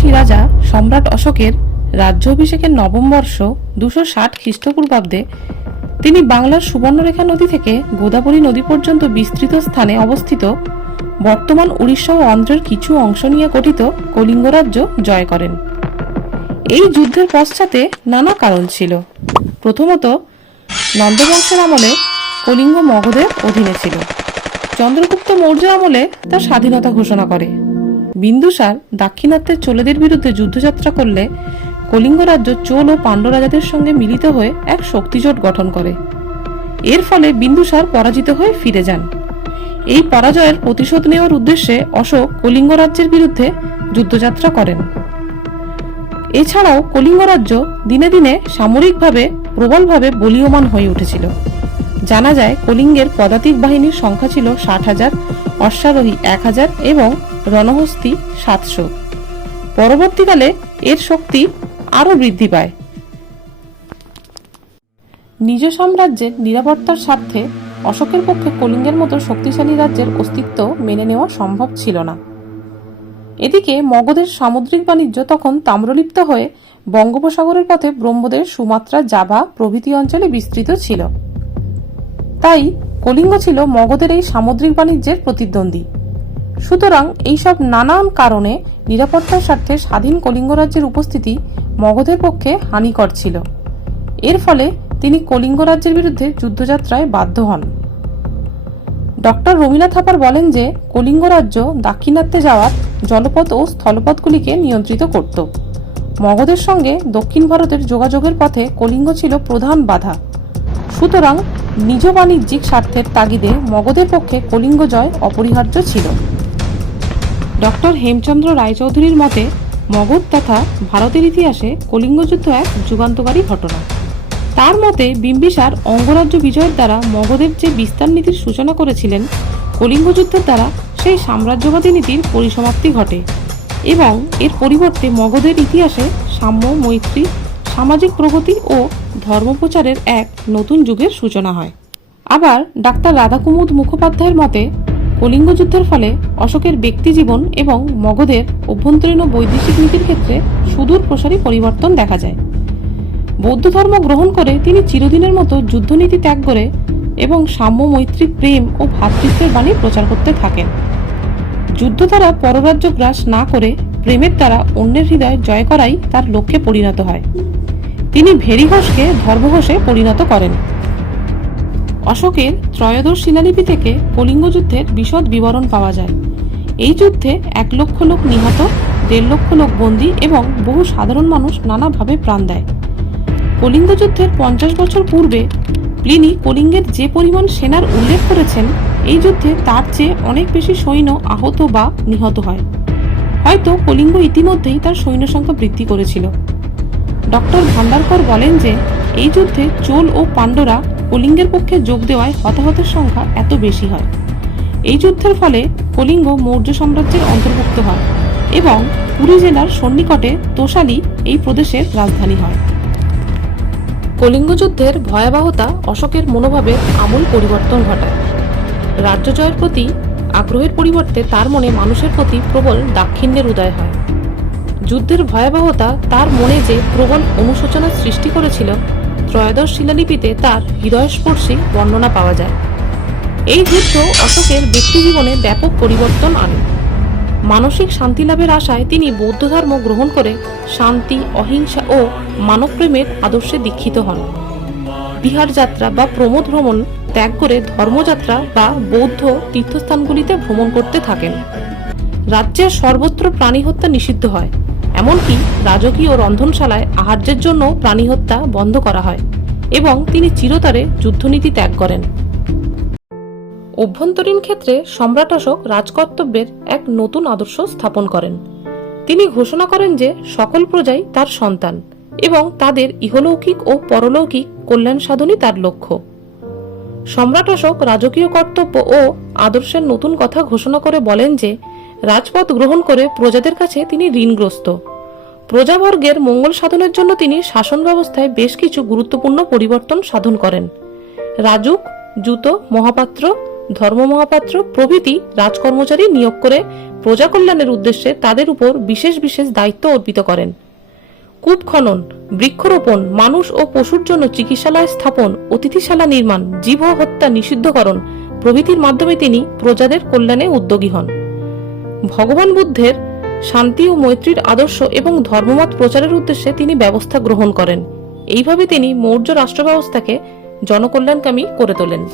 ত্রয়োদশী রাজা সম্রাট অশোকের রাজ্যাভিষেকের নবম বর্ষ দুশো ষাট খ্রিস্টপূর্বাব্দে তিনি বাংলার সুবর্ণরেখা নদী থেকে গোদাবরী নদী পর্যন্ত বিস্তৃত স্থানে অবস্থিত বর্তমান উড়িষ্যা ও অন্ধ্রের কিছু অংশ নিয়ে গঠিত কলিঙ্গ রাজ্য জয় করেন। এই যুদ্ধের পশ্চাতে নানা কারণ ছিল। প্রথমত, নন্দবংশের আমলে কলিঙ্গ মগধের অধীনে ছিল। চন্দ্রগুপ্ত মৌর্য আমলে তার স্বাধীনতা ঘোষণা করে। বিন্দুসার দাক্ষিণাত্যের চোলেদের বিরুদ্ধে যুদ্ধযাত্রা করলে কলিঙ্গ রাজ্য চোল ও পাণ্ড্য রাজাদের সঙ্গে মিলিত হয়ে এক শক্তিজোট গঠন করে। এর ফলে বিন্দুসার পরাজিত হয়ে ফিরে যান। এই পরাজয়ের প্রতিশোধ নেওয়ার উদ্দেশ্যে অশোক কলিঙ্গ রাজ্যের বিরুদ্ধে যুদ্ধযাত্রা করেন। এছাড়াও কলিঙ্গ রাজ্য দিনে দিনে সামরিকভাবে প্রবলভাবে বলীয়মান হয়ে উঠেছিল। জানা যায়, কলিঙ্গের পদাতিক বাহিনীর সংখ্যা ছিল ষাট হাজার, অশ্বারোহী এক হাজার এবং রণহস্তি সাতশো। পরবর্তীকালে এর শক্তি আরও বৃদ্ধি পায়। নিজ সাম্রাজ্যের নিরাপত্তার স্বার্থে অশোকের পক্ষে কলিঙ্গের মতো শক্তিশালী রাজ্যের অস্তিত্ব মেনে নেওয়া সম্ভব ছিল না। এদিকে মগধের সামুদ্রিক বাণিজ্য তখন তাম্রলিপ্ত হয়ে বঙ্গোপসাগরের পথে ব্রহ্মদের সুমাত্রা জাভা প্রভৃতি অঞ্চলে বিস্তৃত ছিল। তাই কলিঙ্গ ছিল মগধের এই সামুদ্রিক বাণিজ্যের প্রতিদ্বন্দ্বী। সুতরাং এইসব নানান কারণে নিরাপত্তার স্বার্থে স্বাধীন কলিঙ্গ রাজ্যের উপস্থিতি মগধের পক্ষে হানিকর ছিল। এর ফলে তিনি কলিঙ্গ রাজ্যের বিরুদ্ধে যুদ্ধযাত্রায় বাধ্য হন। ডক্টর রমিলা থাপার বলেন যে, কলিঙ্গ রাজ্য দাক্ষিণাত্যে যাওয়ার জলপথ ও স্থলপথগুলিকে নিয়ন্ত্রিত করত। মগধের সঙ্গে দক্ষিণ ভারতের যোগাযোগের পথে কলিঙ্গ ছিল প্রধান বাধা। সুতরাং নিজ বাণিজ্যিক স্বার্থের তাগিদে মগধের পক্ষে কলিঙ্গ জয় অপরিহার্য ছিল। ডক্টর হেমচন্দ্র রায়চৌধুরীর মতে, মগধ তথা ভারতের ইতিহাসে কলিঙ্গ যুদ্ধ এক যুগান্তকারী ঘটনা। তার মতে, বিম্বিসার অঙ্গরাজ্য বিজয়ের দ্বারা মগধের যে বিস্তার নীতির সূচনা করেছিলেন কলিঙ্গ যুদ্ধের দ্বারা সেই সাম্রাজ্যবাদী নীতির পরিসমাপ্তি ঘটে এবং এর পরিবর্তে মগধের ইতিহাসে সাম্য, মৈত্রী, সামাজিক প্রগতি ও ধর্মপ্রচারের এক নতুন যুগের সূচনা হয়। আবার ডাক্তার রাধাকুমুদ মুখোপাধ্যায়ের মতে কলিঙ্গ যুদ্ধের ফলে অশোকের ব্যক্তিজীবন এবং মগধের অভ্যন্তরীণ বৈদেশিক নীতির ক্ষেত্রে সুদূর প্রসারী পরিবর্তন দেখা যায়। বৌদ্ধ ধর্ম গ্রহণ করে তিনি চিরদিনের মতো যুদ্ধনীতি ত্যাগ করে এবং সাম্য মৈত্রী প্রেম ও ভ্রাতৃত্বের বাণী প্রচার করতে থাকেন। যুদ্ধ দ্বারা পররাজ্য গ্রাস না করে প্রেমের দ্বারা অন্যের হৃদয় জয় করাই তার লক্ষ্যে পরিণত হয়। তিনি ভেরিঘোষকে ধর্মঘোষে পরিণত করেন। অশোকের ত্রয়োদশ শিলালিপি থেকে কলিঙ্গ যুদ্ধের বিশদ বিবরণ পাওয়া যায়। এই যুদ্ধে এক লক্ষ লোক নিহত, দেড় লক্ষ লোক বন্দী এবং বহু সাধারণ মানুষ নানাভাবে প্রাণ দেয়। কলিঙ্গ যুদ্ধের পঞ্চাশ বছর পূর্বে প্লিনি কলিঙ্গের যে পরিমাণ সেনার উল্লেখ করেছেন, এই যুদ্ধে তার চেয়ে অনেক বেশি সৈন্য আহত বা নিহত হয়। হয়তো কলিঙ্গ ইতিমধ্যেই তার সৈন্য সংখ্যা বৃদ্ধি করেছিল। ডক্টর ভান্ডারকর বলেন যে, এই যুদ্ধে চোল ও পাণ্ডরা কলিঙ্গের পক্ষে যোগ দেওয়ায় হতাহতের সংখ্যা এত বেশি হয়। এই যুদ্ধের ফলে কলিঙ্গ মৌর্য সাম্রাজ্যের অন্তর্ভুক্ত হয় এবং পুরী জেলার সন্নিকটে তোষালি এই প্রদেশের রাজধানী হয়। কলিঙ্গ যুদ্ধের ভয়াবহতা অশোকের মনোভাবের আমূল পরিবর্তন ঘটায়। রাজ্য জয়ের প্রতি আগ্রহের পরিবর্তে তার মনে মানুষের প্রতি প্রবল দাক্ষিণ্যের উদয় হয়। যুদ্ধের ভয়াবহতা তার মনে যে প্রবল অনুশোচনার সৃষ্টি করেছিল ত্রয়োদশ শিলালিপিতে তার হৃদয়স্পর্শী বর্ণনা পাওয়া যায়। এই যুদ্ধ অশোকের ব্যক্তিজীবনে ব্যাপক পরিবর্তন আনে। মানসিক শান্তি লাভের আশায় তিনি বৌদ্ধ ধর্ম গ্রহণ করে শান্তি, অহিংসা ও মানবপ্রেমের আদর্শে দীক্ষিত হন। বিহার যাত্রা বা প্রমোদ ভ্রমণ ত্যাগ করে ধর্মযাত্রা বা বৌদ্ধ তীর্থস্থানগুলিতে ভ্রমণ করতে থাকেন। রাজ্যের সর্বত্র প্রাণী হত্যা নিষিদ্ধ হয়। এমনকি রাজকীয় রন্ধনশালায় আহার্যের জন্য প্রাণী হত্যা বন্ধ করা হয় এবং তিনি চিরতরে যুদ্ধনীতি ত্যাগ করেন। অভ্যন্তরীণ ক্ষেত্রে সম্রাট অশোক রাজকর্তব্যের এক নতুন আদর্শ স্থাপন করেন। তিনি ঘোষণা করেন যে সকল প্রজাই তার সন্তান এবং তাদের ইহলৌকিক ও পরলৌকিক কল্যাণ সাধনই তার লক্ষ্য। সম্রাট অশোক রাজকীয় কর্তব্য ও আদর্শের নতুন কথা ঘোষণা করে বলেন যে রাজপথ গ্রহণ করে প্রজাদের কাছে তিনি ঋণগ্রস্ত। প্রজাবর্গের মঙ্গল সাধনের জন্য তিনি শাসন ব্যবস্থায় বেশ কিছু গুরুত্বপূর্ণ পরিবর্তন সাধন করেন। রাজুক, জুতো, মহাপাত্র, ধর্ম মহাপাত্র প্রভৃতি রাজকর্মচারী নিয়োগ করে প্রজা কল্যাণের উদ্দেশ্যে তাদের উপর বিশেষ বিশেষ দায়িত্ব অর্পিত করেন। কূপ খনন বৃক্ষরোপণ, মানুষ ও পশুর জন্য চিকিৎসালয় স্থাপন, অতিথিশালা নির্মাণ, জীব হত্যা নিষিদ্ধকরণ প্রভৃতির মাধ্যমে তিনি প্রজাদের কল্যাণে উদ্যোগী হন। ভগবান বুদ্ধের শান্তি ও মৈত্রীর আদর্শ এবং ধর্মমত প্রচারের উদ্দেশ্যে তিনি ব্যবস্থা গ্রহণ করেন। এইভাবে তিনি মৌর্য রাষ্ট্র ব্যবস্থাকে জনকল্যাণকামী করে তোলেন।